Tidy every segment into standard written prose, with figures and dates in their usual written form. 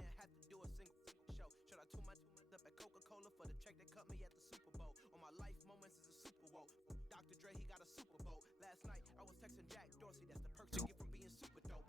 didn't have to do a single show. Should I tune my up at Coca-Cola for the check that cut me at the Super Bowl? On my life moments is a Super Bowl. Dr. Dre, he got a Super Bowl. Last night I was texting Jack Dorsey. That's the perks you get from being super dope.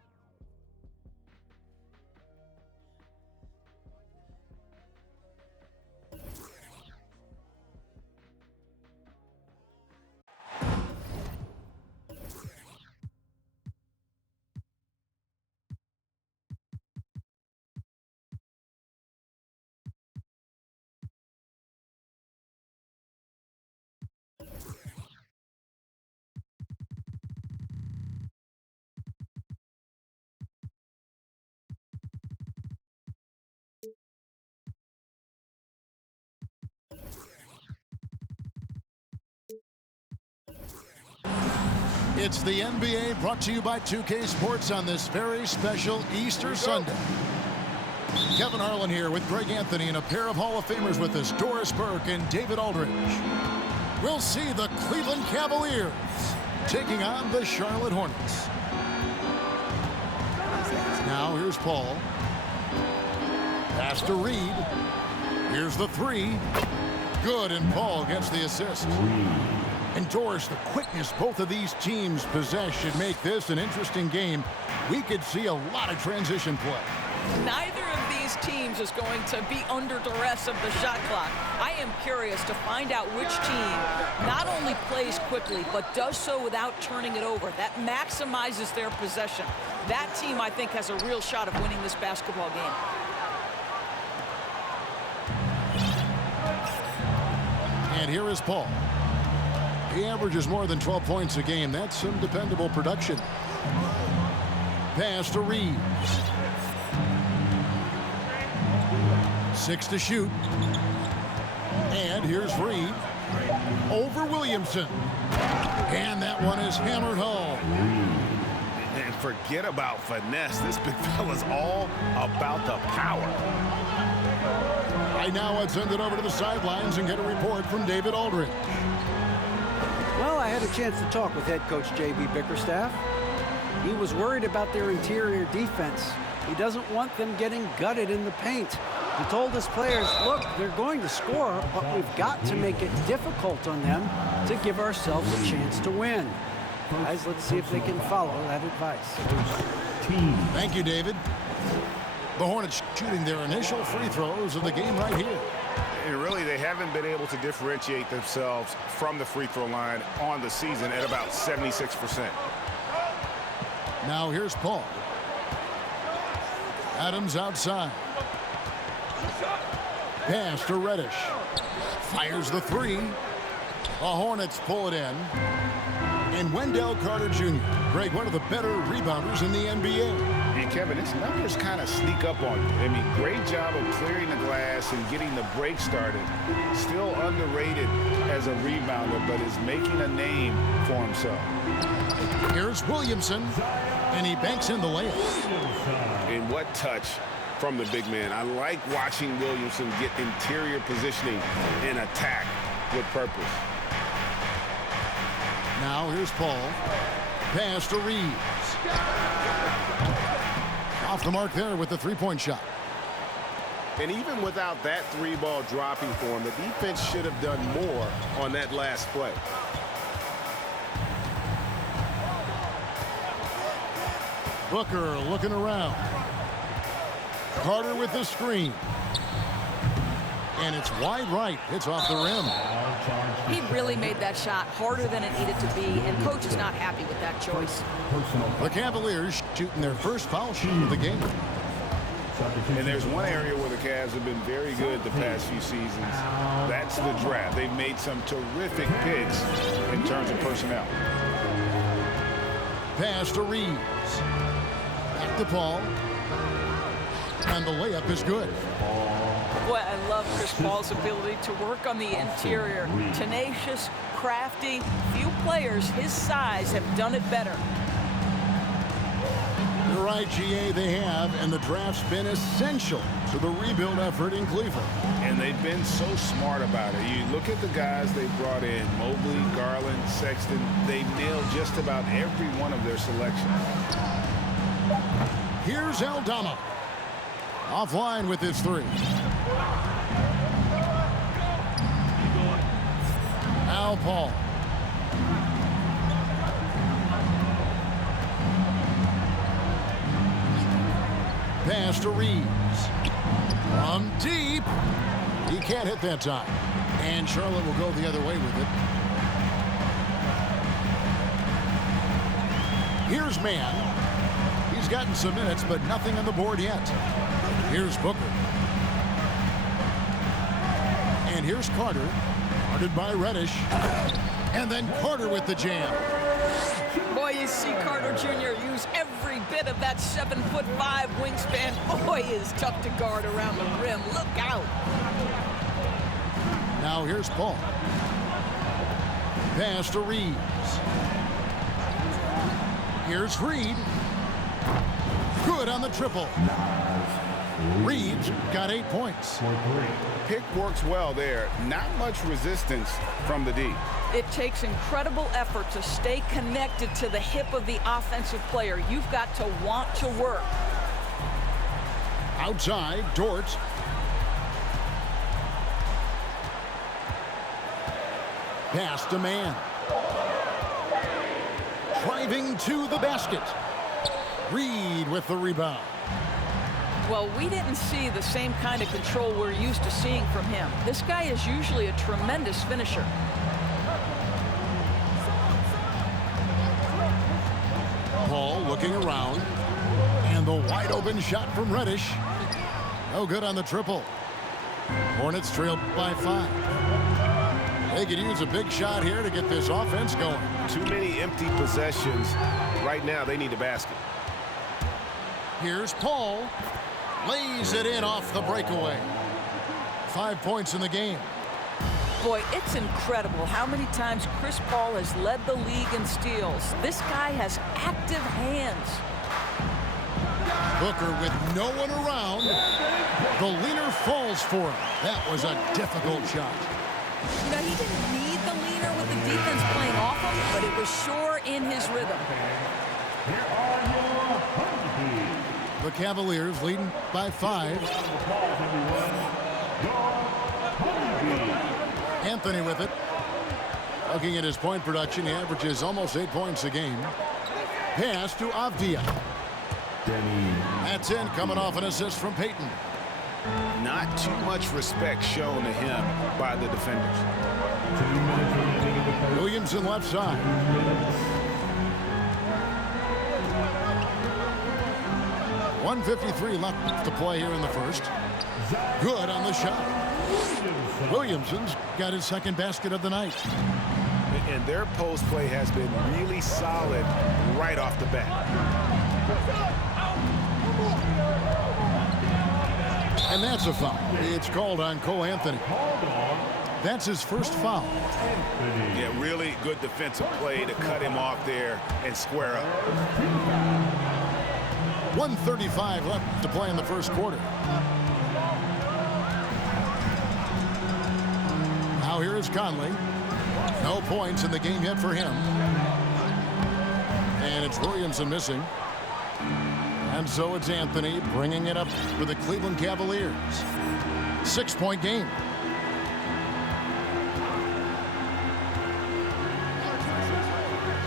It's the NBA brought to you by 2K Sports on this very special Easter Sunday. Kevin Harlan here with Greg Anthony and a pair of Hall of Famers with us, Doris Burke and David Aldridge. We'll see the Cleveland Cavaliers taking on the Charlotte Hornets. Now here's Paul. Pass to Reed. Here's the three. Good, and Paul gets the assist. And Doris, the quickness both of these teams possess should make this an interesting game. We could see a lot of transition play. Neither of these teams is going to be under duress of the shot clock. I am curious to find out which team not only plays quickly, but does so without turning it over. That maximizes their possession. That team, I think, has a real shot of winning this basketball game. And here is Paul. He averages more than 12 points a game. That's some dependable production. Pass to Reeves. 6 to shoot. And here's Reed. Over Williamson. And that one is hammered home. And forget about finesse. This big fella's all about the power. Right now, let's send it over to the sidelines and get a report from David Aldridge. Well, I had a chance to talk with head coach J.B. Bickerstaff. He was worried about their interior defense. He doesn't want them getting gutted in the paint. He told his players, look, they're going to score, but we've got to make it difficult on them to give ourselves a chance to win. Guys, let's see if they can follow that advice. Thank you, David. The Hornets shooting their initial free throws of the game right here. And really, they haven't been able to differentiate themselves from the free throw line on the season at about 76%. Now here's Paul. Adams outside. Pass to Reddish. Fires the three. The Hornets pull it in. And Wendell Carter Jr., Greg, one of the better rebounders in the NBA. And Kevin, his numbers kind of sneak up on you. I mean, great job of clearing the glass and getting the break started. Still underrated as a rebounder, but is making a name for himself. Here's Williamson, and he banks in the layup. And what touch from the big man. I like watching Williamson get interior positioning and attack with purpose. Now here's Paul. Pass to Reeves. Off the mark there with the three-point shot. And even without that three ball dropping for him, the defense should have done more on that last play. Booker looking around. Carter with the screen. And it's wide right. It's off the rim. He really made that shot harder than it needed to be, and coach is not happy with that choice. The Cavaliers shooting their first foul shot of the game. And there's one area where the Cavs have been very good the past few seasons. That's the draft. They've made some terrific picks in terms of personnel. Pass to Reeves. Back to Paul. And the layup is good. Boy, I love Chris Paul's ability to work on the interior. Tenacious, crafty. Few players his size have done it better. You're right, GA, they have, and the draft's been essential to the rebuild effort in Cleveland. And they've been so smart about it. You look at the guys they brought in, Mobley, Garland, Sexton. They've nailed just about every one of their selections. Here's Aldama. Offline with his three. Al Paul. Pass to Reeves. From deep. He can't hit that time. And Charlotte will go the other way with it. Here's Mann. He's gotten some minutes, but nothing on the board yet. Here's Booker. And here's Carter. Guarded by Reddish. And then Carter with the jam. Boy, you see Carter Jr. use every bit of that 7'5" wingspan. Boy, is tough to guard around the rim. Look out. Now here's Paul. Pass to Reeves. Here's Reed. Good on the triple. Reeves got 8 points. Pick works well there. Not much resistance from the D. It takes incredible effort to stay connected to the hip of the offensive player. You've got to want to work. Outside, Dort. Pass to Mann. Driving to the basket. Reed with the rebound. Well, we didn't see the same kind of control we're used to seeing from him. This guy is usually a tremendous finisher. Paul looking around. And the wide open shot from Reddish. No good on the triple. Hornets trailed by 5. They could use a big shot here to get this offense going. Too many empty possessions. Right now, they need a basket. Here's Paul. Lays it in off the breakaway. 5 points in the game. Boy, it's incredible how many times Chris Paul has led the league in steals. This guy has active hands. Booker with no one around. The leaner falls for him. That was a difficult shot. You know, he didn't need the leaner with the defense playing off him, but it was sure in his rhythm. The Cavaliers leading by 5. Anthony with it. Looking at his point production, he averages almost 8 points a game. Pass to Avdia. That's in, coming off an assist from Payton. Not too much respect shown to him by the defenders. Williamson left side. .153 left to play here in the first. Good on the shot. Williamson's got his second basket of the night. And their post play has been really solid right off the bat. And that's a foul. It's called on Cole Anthony. That's his first foul. Yeah, really good defensive play to cut him off there and square up. 1:35 left to play in the first quarter. Now here is Conley. No points in the game yet for him. And it's Williamson missing. And so it's Anthony bringing it up for the Cleveland Cavaliers. 6-point game.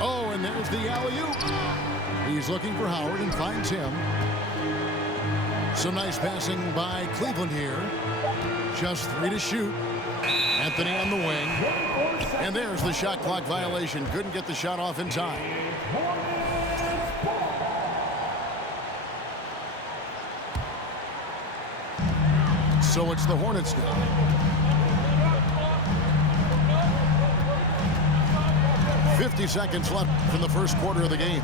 Oh, and there's the alley-oop. He's looking for Howard and finds him. Some nice passing by Cleveland here. Just 3 to shoot. Anthony on the wing. And there's the shot clock violation. Couldn't get the shot off in time. So it's the Hornets now. .50 seconds left from the first quarter of the game.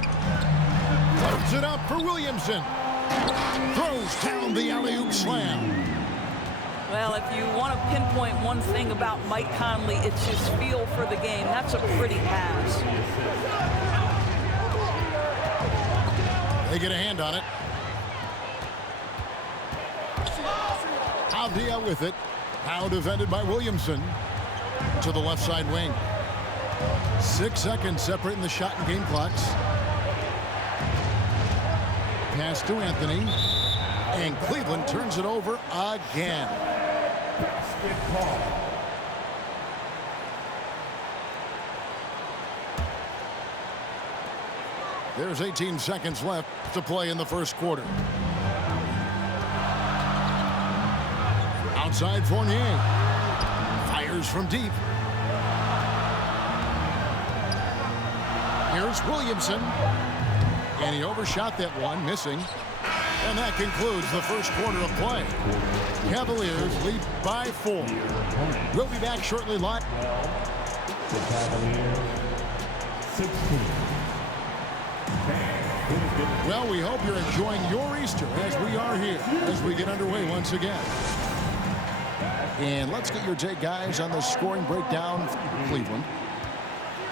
Floats it up for Williamson. Throws down the alley-oop slam. Well, if you want to pinpoint one thing about Mike Conley, it's his feel for the game. That's a pretty pass. They get a hand on it. Avdia with it. Now defended by Williamson. To the left side wing. 6 seconds separating the shot and game clocks. Pass to Anthony. And Cleveland turns it over again. There's 18 seconds left to play in the first quarter. Outside Fournier. Fires from deep. Here's Williamson. And he overshot that one, missing. And that concludes the first quarter of play. Cavaliers lead by 4. We'll be back shortly live. The Cavaliers 16. Well, we hope you're enjoying your Easter as we are here as we get underway once again. And let's get your take, guys, on the scoring breakdown for Cleveland.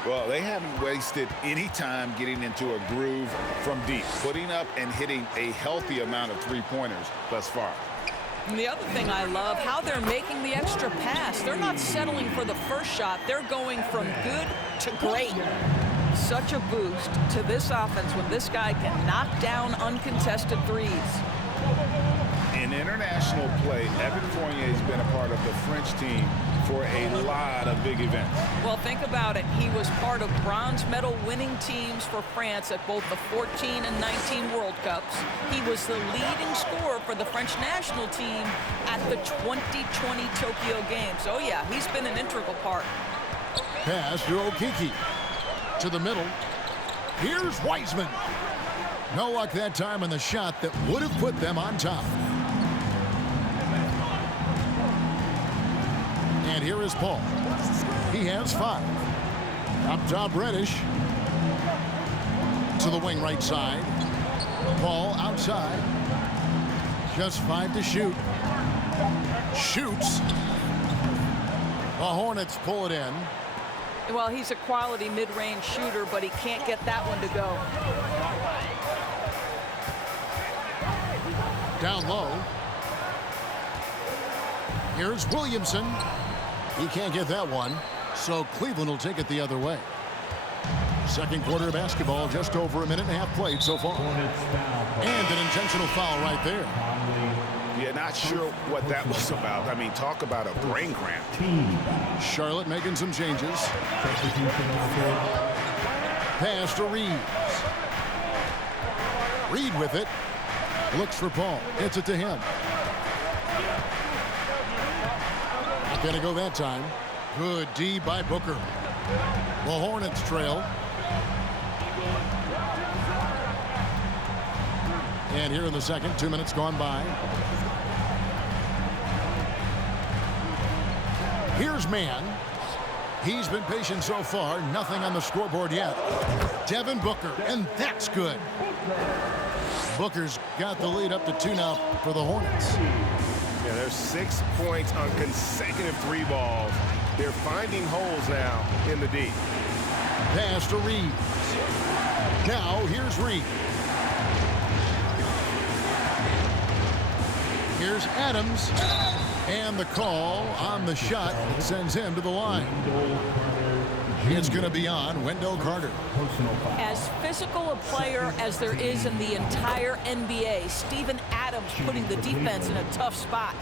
Well, they haven't wasted any time getting into a groove from deep, putting up and hitting a healthy amount of three-pointers thus far. And the other thing I love, how they're making the extra pass. They're not settling for the first shot. They're going from good to great. Such a boost to this offense when this guy can knock down uncontested threes. In international play, Evan Fournier has been a part of the French team for a lot of big events. Well, think about it. He was part of bronze medal winning teams for France at both the 14 and 19 World Cups. He was the leading scorer for the French national team at the 2020 Tokyo Games. Oh, yeah, he's been an integral part. Pass to Okeke. To the middle. Here's Wiseman. No luck that time on the shot that would have put them on top. And here is Paul. He has 5. Up top, Reddish. To the wing right side. Paul outside. Just 5 to shoot. Shoots. The Hornets pull it in. Well, he's a quality mid-range shooter, but he can't get that one to go. Down low. Here's Williamson. He can't get that one, so Cleveland will take it the other way. Second quarter of basketball, just over a minute and a half played so far. And an intentional foul right there. Yeah, not sure what that was about. I mean, talk about a brain cramp. Charlotte making some changes. Pass to Reeves. Reed with it. Looks for Paul. Hits it to him. Not going to go that time. Good D by Booker. The Hornets trail. And here in the second, 2 minutes gone by. Here's Mann. He's been patient so far. Nothing on the scoreboard yet. Devin Booker, and that's good. Booker's got the lead up to 2 now for the Hornets. Yeah, there's 6 points on consecutive 3 balls. They're finding holes now in the D. Pass to Reeves. Now here's Reed. Here's Adams. And the call on the shot that sends him to the line. It's going to be on Wendell Carter. As physical a player as there is in the entire NBA, Steven Adams putting the defense in a tough spot.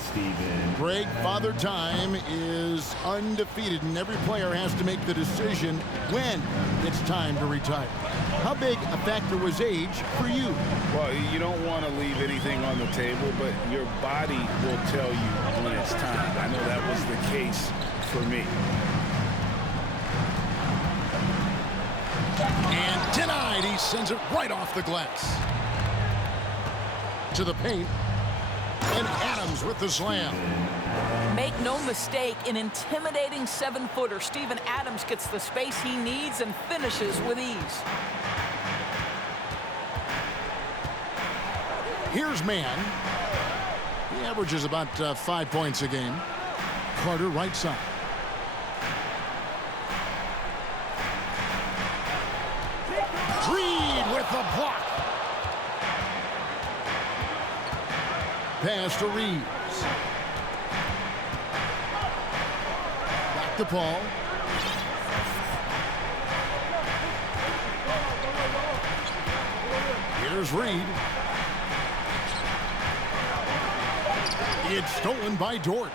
Greg, Father Time is undefeated, and every player has to make the decision when it's time to retire. How big a factor was age for you? Well, you don't want to leave anything on the table, but your body will tell you when it's time. I know that was the case for me. And denied. He sends it right off the glass. To the paint. And Adams with the slam. Make no mistake, an intimidating 7-footer. Steven Adams gets the space he needs and finishes with ease. Here's Mann. He averages about 5 points a game. Carter right side. Reed with the block. Pass to Reeves. Back to Paul. Here's Reed. It's stolen by Dort.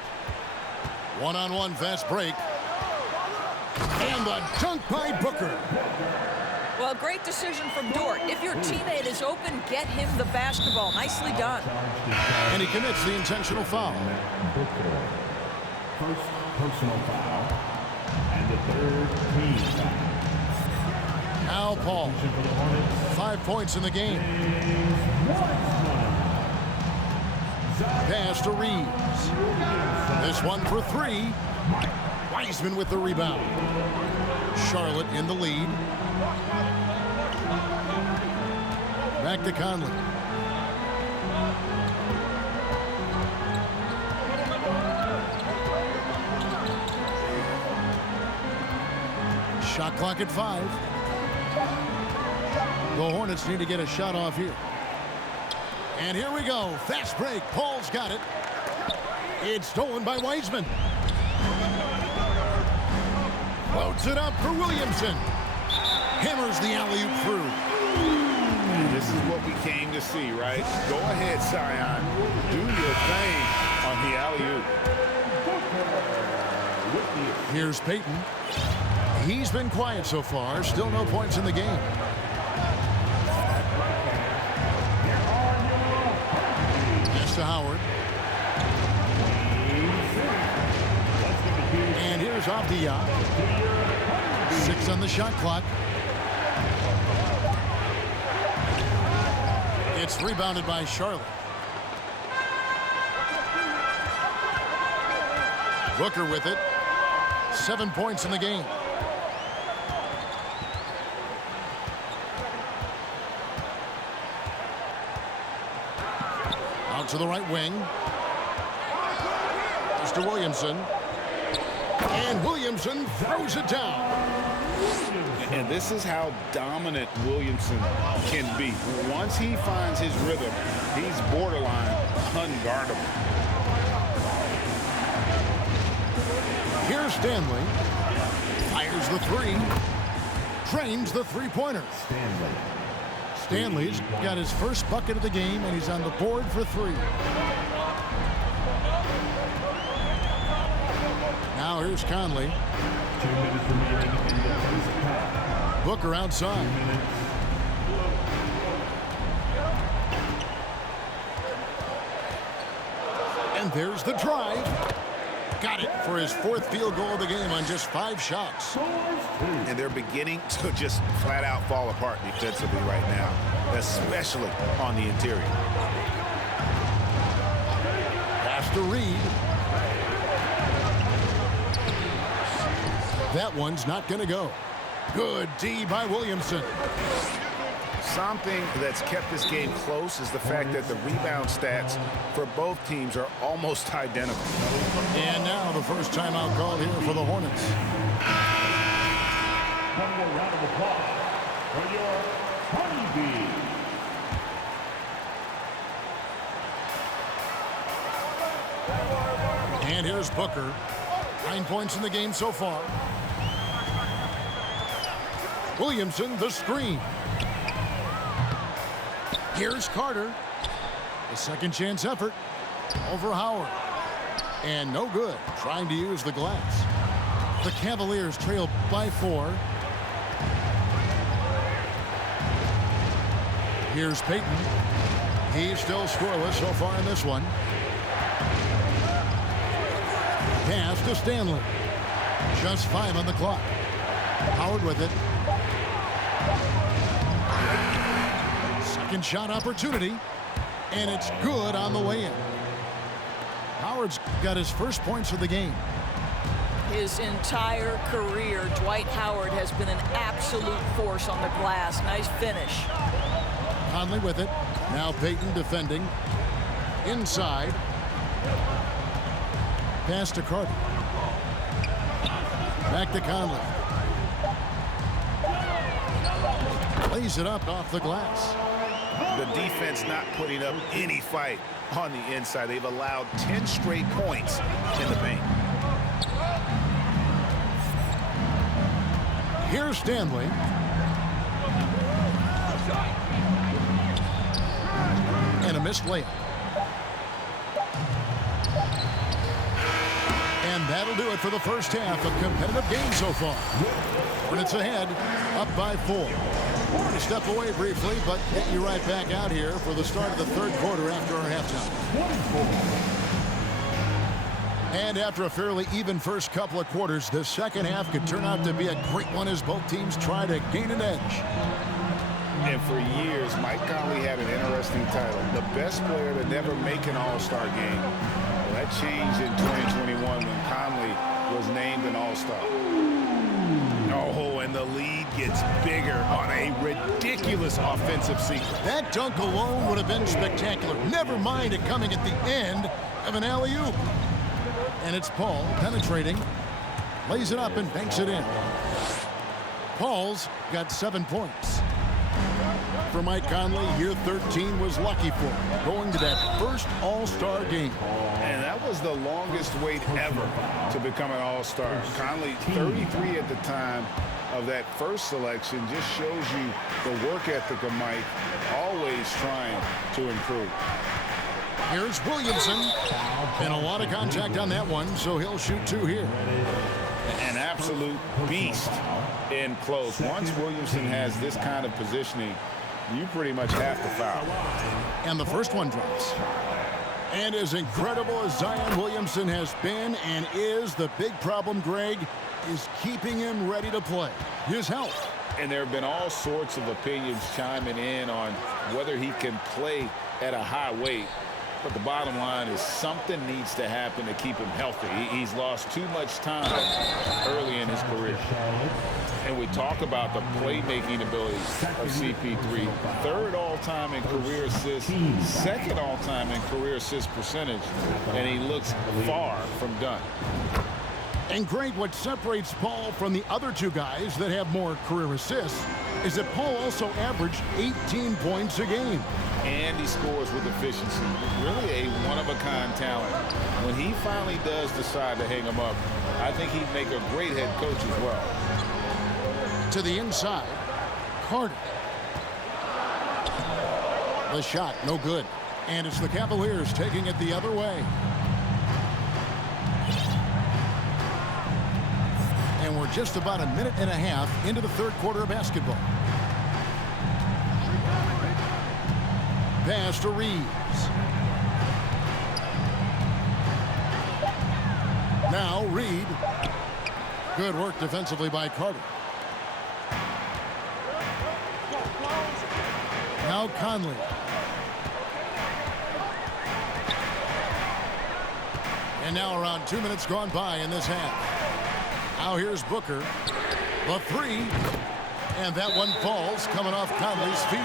One-on-one fast break. And the dunk by Booker. Well, great decision from Dort. If your teammate is open, get him the basketball. Nicely done. And he commits the intentional foul. Booker. First personal foul. And the third team foul. Al Paul. 5 points in the game. Pass to Reeves. This one for 3. Wiseman with the rebound. Charlotte in the lead. Back to Conley. Shot clock at 5. The Hornets need to get a shot off here. And here we go. Fast break. Paul's got it. It's stolen by Wiseman. Floats it up for Williamson. Hammers the alley-oop through. This is what we came to see, right? Go ahead, Zion. Do your thing on the alley-oop. Here's Payton. He's been quiet so far. Still no points in the game. Pass to Howard. And here's Avdija. 6 on the shot clock. It's rebounded by Charlotte. Booker with it. 7 points in the game. Out to the right wing. Mr. Williamson. And Williamson throws it down. And this is how dominant Williamson can be. Once he finds his rhythm, he's borderline unguardable. Here's Stanley. Fires the 3. Drains the three-pointer. Stanley's got his first bucket of the game, and he's on the board for 3. Now here's Conley. 2 minutes remaining in the first half. Booker outside. 2 minutes. And there's the drive. Got it for his 4th field goal of the game on just 5 shots. And they're beginning to just flat out fall apart defensively right now, especially on the interior. Pass to Reed. That one's not going to go. Good D by Williamson. Something that's kept this game close is the fact that the rebound stats for both teams are almost identical. And now the first timeout called here for the Hornets. One more round of applause for your Honeybee. And here's Booker. 9 points in the game so far. Williamson, the screen. Here's Carter. A second chance effort over Howard. And no good, trying to use the glass. The Cavaliers trail by 4. Here's Payton. He's still scoreless so far in this one. Pass to Stanley. Just 5 on the clock. Howard with it. Second shot opportunity. And it's good on the way in. Howard's got his first points of the game. His entire career, Dwight Howard has been an absolute force on the glass. Nice finish. Conley with it. Now Payton defending. Inside. Pass to Carter. Back to Conley. Lays it up off the glass. The defense not putting up any fight on the inside. They've allowed 10 straight points in the paint. Here's Stanley. And a missed layup. that'll do it for the first half of competitive game so far. Hornets ahead, up by 4. We're going to step away briefly, but get you right back out here for the start of the third quarter after our halftime. And after a fairly even first couple of quarters, the second half could turn out to be a great one as both teams try to gain an edge. And for years, Mike Conley had an interesting title, the best player to never make an All-Star game. Well, that changed in 2021 when Conley was named an All-Star. Oh, and the lead gets bigger on a ridiculous offensive sequence. That dunk alone would have been spectacular. Never mind it coming at the end of an alley-oop. And it's Paul penetrating, lays it up and banks it in. Paul's got 7 points. For Mike Conley, year 13 was lucky for him, going to that first All-Star game. And that was the longest wait ever to become an All-Star. Conley, 33 at the time of that first selection, just shows you the work ethic of Mike, always trying to improve. Here's Williamson, and a lot of contact on that one, so he'll shoot 2 here. An absolute beast in close. Once Williamson has this kind of positioning, you pretty much have to foul. And the first one drops. And as incredible as Zion Williamson has been and is, the big problem, Greg, is keeping him ready to play. His health. And there have been all sorts of opinions chiming in on whether he can play at a high weight. But the bottom line is something needs to happen to keep him healthy. He's lost too much time early in his career. And we talk about the playmaking abilities of CP3. 3rd all-time in career assists, 2nd all-time in career assist percentage, and he looks far from done. And Greg, what separates Paul from the other 2 guys that have more career assists is that Paul also averaged 18 points a game. And he scores with efficiency. Really a one-of-a-kind talent. When he finally does decide to hang him up, I think he'd make a great head coach as well. To the inside, Carter. The shot, no good. And it's the Cavaliers taking it the other way. And we're just about a minute and a half into the third quarter of basketball. Pass to Reeves. Now Reed. Good work defensively by Carter. Now Conley. And now around 2 minutes gone by in this half. Now here's Booker. The 3. And that one falls coming off Conley's feet.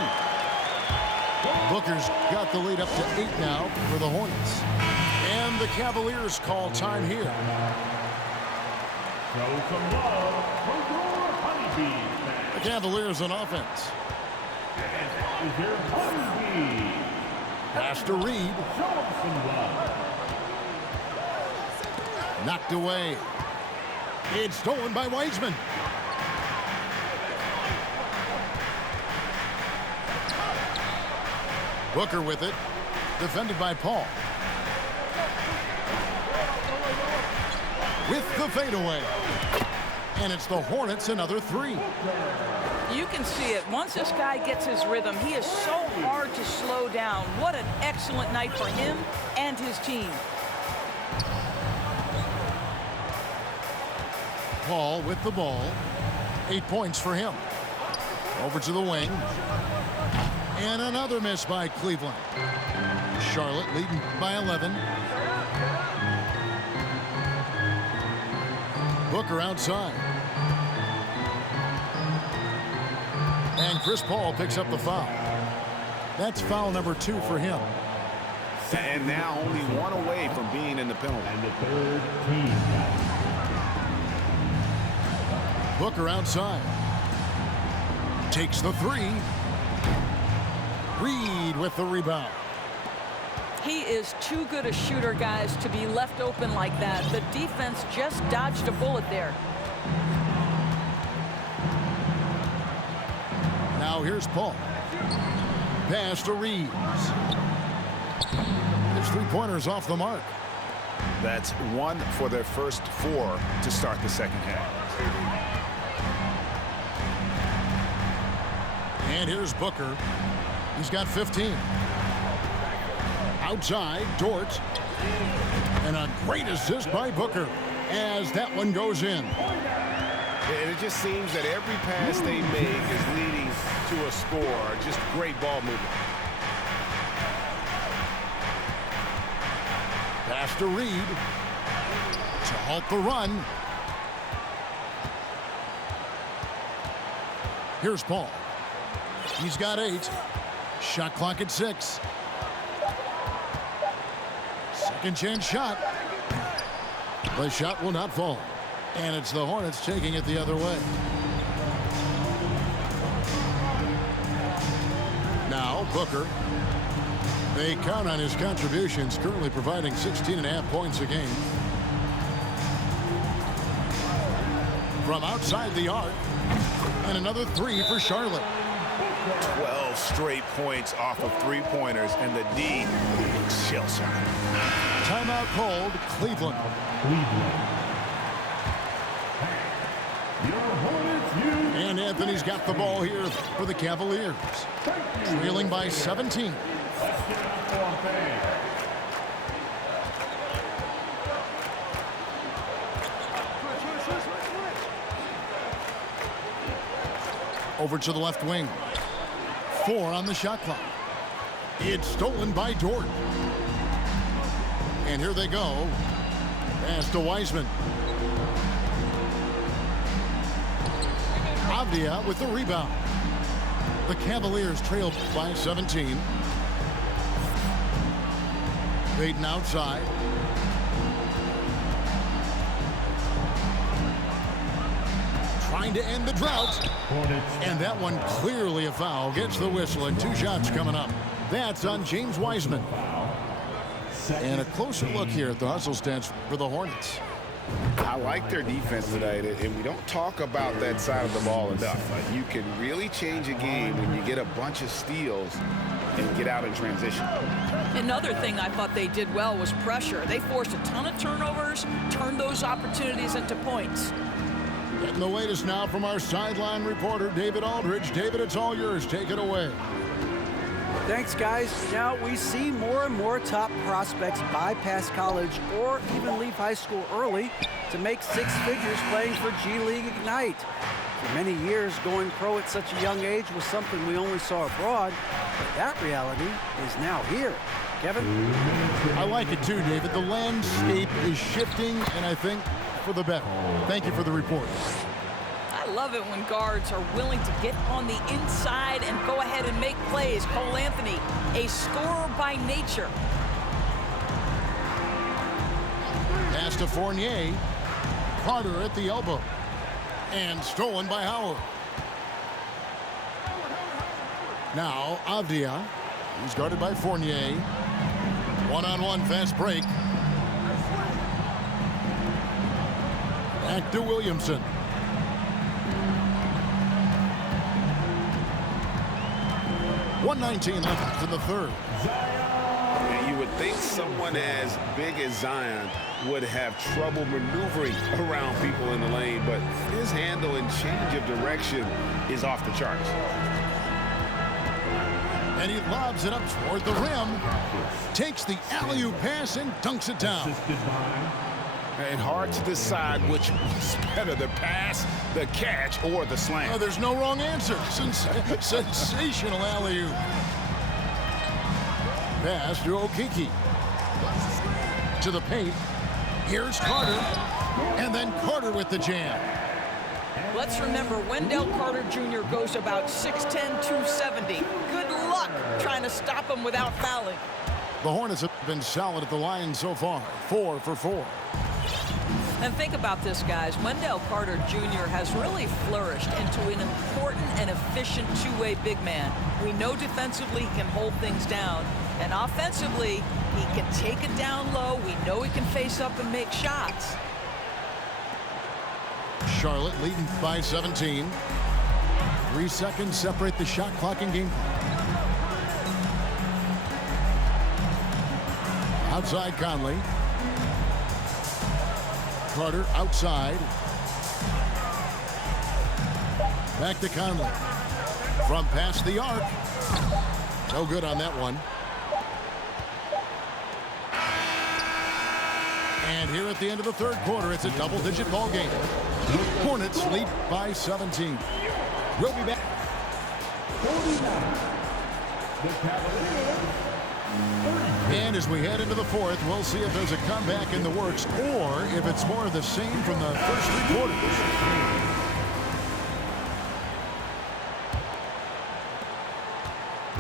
Booker's got the lead up to 8 now for the Hornets. And the Cavaliers call time here. The Cavaliers on offense. Pass to Reed. Knocked away. It's stolen by Wiseman. Booker with it. Defended by Paul. With the fadeaway. And it's the Hornets another 3. You can see it. Once this guy gets his rhythm, he is so hard to slow down. What an excellent night for him and his team. Paul with the ball. 8 points for him. Over to the wing. And another miss by Cleveland. Charlotte leading by 11. Booker outside. And Chris Paul picks up the foul. That's foul number 2 for him. And now only 1 away from being in the penalty. And the third team. Booker outside. Takes the 3. Reed with the rebound. He is too good a shooter, guys, to be left open like that. The defense just dodged a bullet there. Now here's Paul. Pass to Reeves. His 3-pointers off the mark. That's 1 for their first 4 to start the second half. And here's Booker. He's got 15. Outside, Dort. And a great assist by Booker as that one goes in. And it just seems that every pass they make is leading to a score. Just great ball movement. Pass to Reed to halt the run. Here's Paul. He's got 8. Shot clock at 6. Second chance shot. The shot will not fall. And it's the Hornets taking it the other way. Now Booker. They count on his contributions, currently providing 16.5 points a game. From outside the arc. And another 3 for Charlotte. 12 straight points off of 3-pointers, and the D chills her. Timeout called, Cleveland. And Anthony's got the ball here for the Cavaliers. Trailing by 17. Over to the left wing. 4 on the shot clock. It's stolen by Dort. And here they go. Pass to Wiseman. Avdia with the rebound. The Cavaliers trail by 17. Baden outside. Trying to end the drought. And that one clearly a foul. Gets the whistle and 2 shots coming up. That's on James Wiseman. And a closer look here at the hustle stats for the Hornets. I like their defense tonight, and we don't talk about that side of the ball enough. You can really change a game when you get a bunch of steals and get out in transition. Another thing I thought they did well was pressure. They forced a ton of turnovers, turned those opportunities into points. Getting the latest now from our sideline reporter, David Aldridge. David, it's all yours. Take it away. Thanks, guys. Now, we see more and more top prospects bypass college or even leave high school early to make 6 figures playing for G League Ignite. For many years, going pro at such a young age was something we only saw abroad, but that reality is now here. Kevin? I like it too, David. The landscape is shifting, and I think for the better. Thank you for the report. I love it when guards are willing to get on the inside and go ahead and make plays. Cole Anthony, a scorer by nature. Pass to Fournier. Carter at the elbow. And stolen by Howard. Now Avdia. He's guarded by Fournier. One-on-one fast break. Back to Williamson. .119 left in the third. And you would think someone as big as Zion would have trouble maneuvering around people in the lane, but his handle and change of direction is off the charts. And he lobs it up toward the rim. Takes the alley-oop pass and dunks it down. And hard to decide which was better, the pass, the catch, or the slam. Oh, there's no wrong answer. Sensational alley-oop. Pass to Okeke. To the paint. Here's Carter. And then Carter with the jam. Let's remember, Wendell Carter Jr. goes about 6'10", 270. Good luck trying to stop him without fouling. The Hornets have been solid at the line so far. 4 for 4. And think about this, guys. Wendell Carter Jr. has really flourished into an important and efficient two-way big man. We know defensively he can hold things down, and offensively he can take it down low. We know he can face up and make shots. Charlotte leading by 17. 3 seconds separate the shot clock and game clock. Outside Conley. Carter outside. Back to Conley. From past the arc. No good on that one. And here at the end of the third quarter, it's a double-digit ball game. Hornets lead by 17. We'll be back. 49. The Cavaliers. 30. And as we head into the fourth, we'll see if there's a comeback in the works or if it's more of the same from the first three quarters.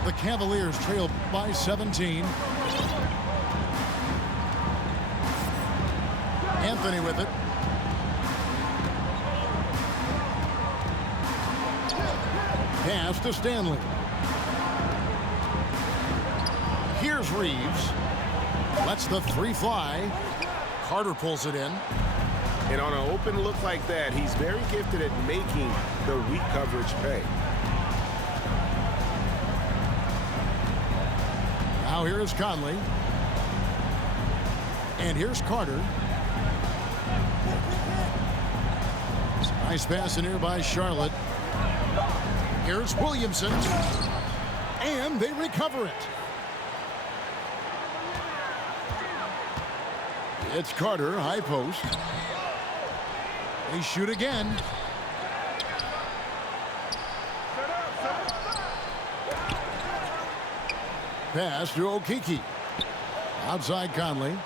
The Cavaliers trail by 17. Anthony with it. Pass to Stanley. Here's Reeves. Lets the three fly. Carter pulls it in. And on an open look like that, he's very gifted at making the weak coverage pay. Now here's Conley. And here's Carter. Nice pass in here by Charlotte. Here's Williamson. And they recover it. It's Carter, high post. They shoot again. Pass to Okeke. Outside Conley.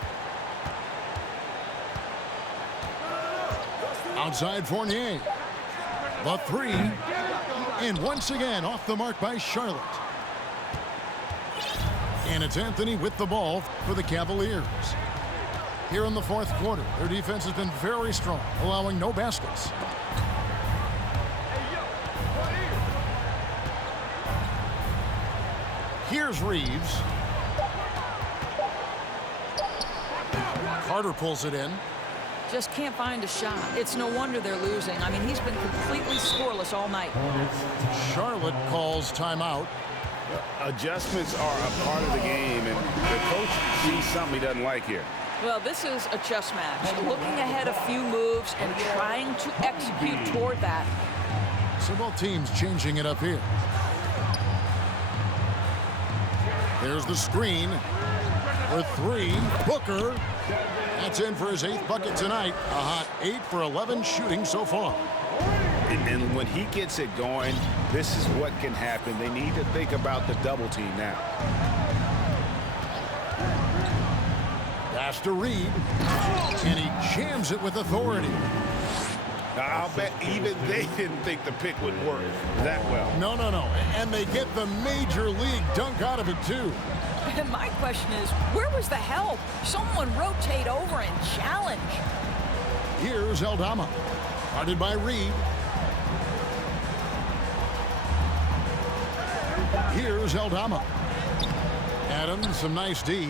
Outside Fournier. The three. And once again off the mark by Charlotte. And it's Anthony with the ball for the Cavaliers. Here in the fourth quarter, their defense has been very strong, allowing no baskets. Here's Reeves. Carter pulls it in. Just can't find a shot. It's no wonder they're losing. I mean, he's been completely scoreless all night. Charlotte calls timeout. Adjustments are a part of the game, and the coach sees something he doesn't like here. Well, this is a chess match. Looking ahead a few moves and trying to execute toward that. So both teams changing it up here. There's the screen. For three, Booker. That's in for his 8th bucket tonight. A hot 8 for 11 shooting so far. And when he gets it going, this is what can happen. They need to think about the double team now. Pass to Reed. And he jams it with authority. I'll bet even they didn't think the pick would work that well. No. And they get the major league dunk out of it, too. And my question is, where was the help? Someone rotate over and challenge. Here's Aldama. Guarded by Reed. Here's Aldama. Adams, some nice D.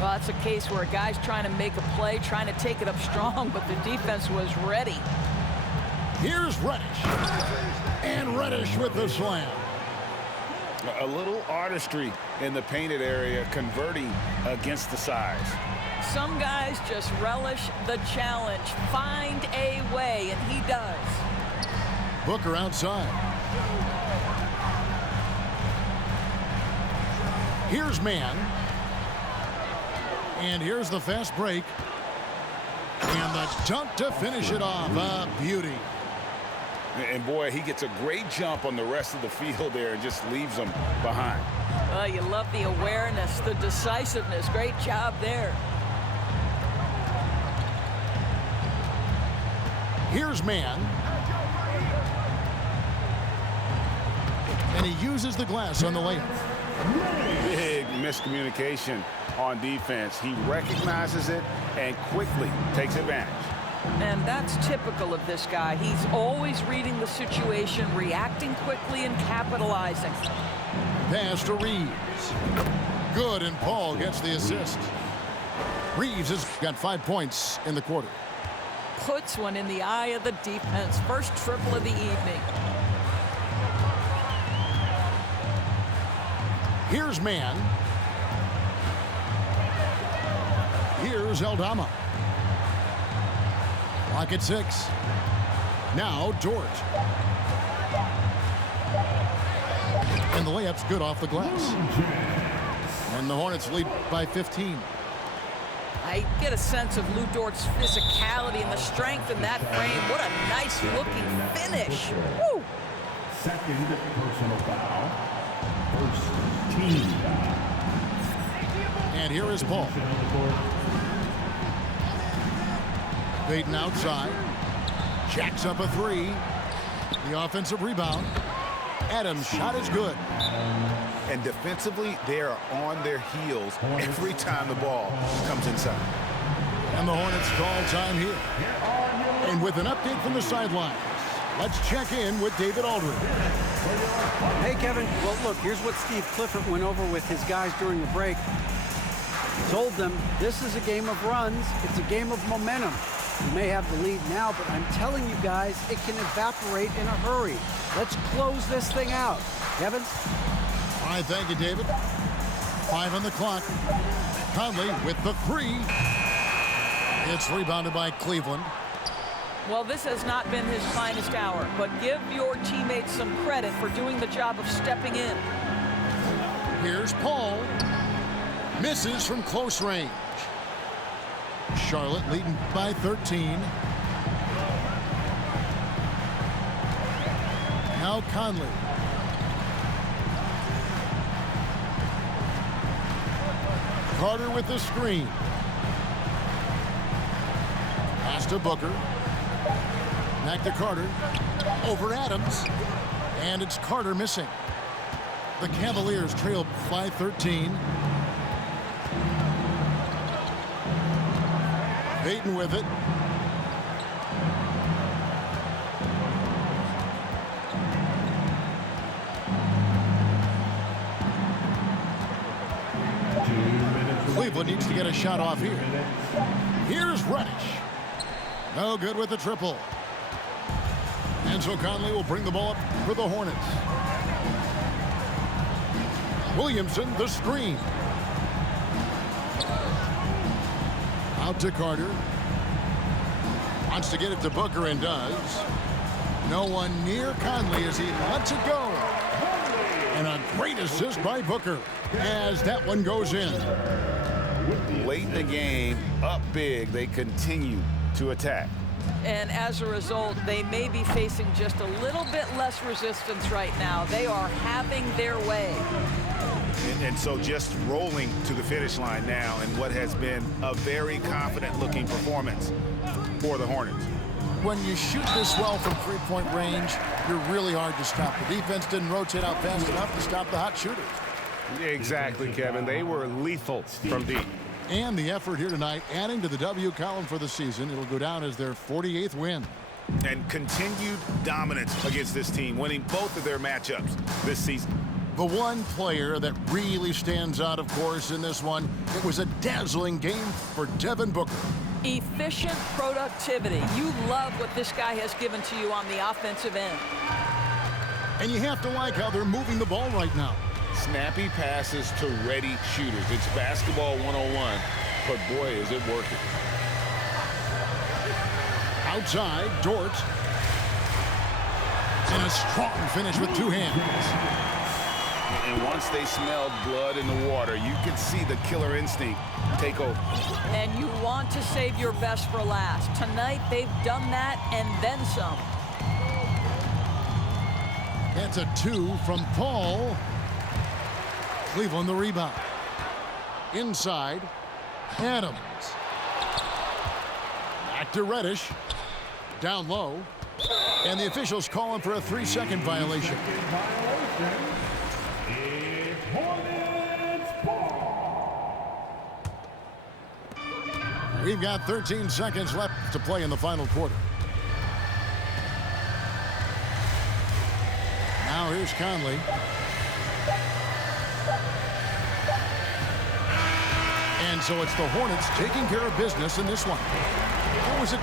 Well, it's a case where a guy's trying to make a play, trying to take it up strong, but the defense was ready. Here's Reddish. And Reddish with the slam. A little artistry in the painted area, converting against the size. Some guys just relish the challenge. Find a way, and he does. Booker outside. Here's Mann. And here's the fast break. And the dunk to finish it off. A beauty. And boy, he gets a great jump on the rest of the field there and just leaves them behind. Well, you love the awareness, the decisiveness. Great job there. Here's Mann. And he uses the glass on the layup. Big miscommunication on defense. He recognizes it and quickly takes advantage. And that's typical of this guy. He's always reading the situation, reacting quickly, and capitalizing. Pass to Reeves. Good, and Paul gets the assist. Reeves has got 5 points in the quarter. Puts one in the eye of the defense. First triple of the evening. Here's Mann. Here's Aldama. Clock at 6. Now Dort. And the layup's good off the glass. And the Hornets lead by 15. I get a sense of Lou Dort's physicality and the strength in that frame. What a nice-looking finish. Woo! Second personal foul. First team foul. And here is Paul. Payton outside. Jacks up a 3. The offensive rebound. Adams' shot is good. And defensively, they are on their heels every time the ball comes inside. And the Hornets call time here. And with an update from the sidelines, let's check in with David Aldridge. Hey, Kevin. Well, look, here's what Steve Clifford went over with his guys during the break. He told them, this is a game of runs. It's a game of momentum. You may have the lead now, but I'm telling you guys, it can evaporate in a hurry. Let's close this thing out. Kevin? All right, thank you, David. 5 on the clock. Conley with the 3. It's rebounded by Cleveland. Well, this has not been his finest hour, but give your teammates some credit for doing the job of stepping in. Here's Paul. Misses from close range. Charlotte leading by 13. Now Conley. Carter with the screen. Pass to Booker. Back to Carter. Over Adams. And it's Carter missing. The Cavaliers trail by 13. Payton with it. Cleveland needs to get a shot off here. Here's Reddish. No good with the triple. And so Conley will bring the ball up for the Hornets. Williamson, the screen. Out to Carter. Wants to get it to Booker and does. No one near Conley as he lets it go. And a great assist by Booker as that one goes in. Late in the game, up big, they continue to attack. And as a result, they may be facing just a little bit less resistance right now. They are having their way. And so just rolling to the finish line now in what has been a very confident-looking performance for the Hornets. When you shoot this well from three-point range, you're really hard to stop. The defense didn't rotate out fast enough to stop the hot shooters. Exactly, Kevin. They were lethal from deep. And the effort here tonight, adding to the W column for the season. It'll go down as their 48th win. And continued dominance against this team, winning both of their matchups this season. The one player that really stands out, of course, in this one, it was a dazzling game for Devin Booker. Efficient productivity. You love what this guy has given to you on the offensive end. And you have to like how they're moving the ball right now. Snappy passes to ready shooters. It's basketball 101, but boy, is it working. Outside, Dort. And a strong finish with two hands. And once they smelled blood in the water, you could see the killer instinct take over. And you want to save your best for last. Tonight, they've done that and then some. That's a 2 from Paul. Cleveland the rebound. Inside, Adams. Back to Reddish. Down low. And the officials calling for a 3-second violation. We've got 13 seconds left to play in the final quarter. Now here's Conley. And so it's the Hornets taking care of business in this one. What was it?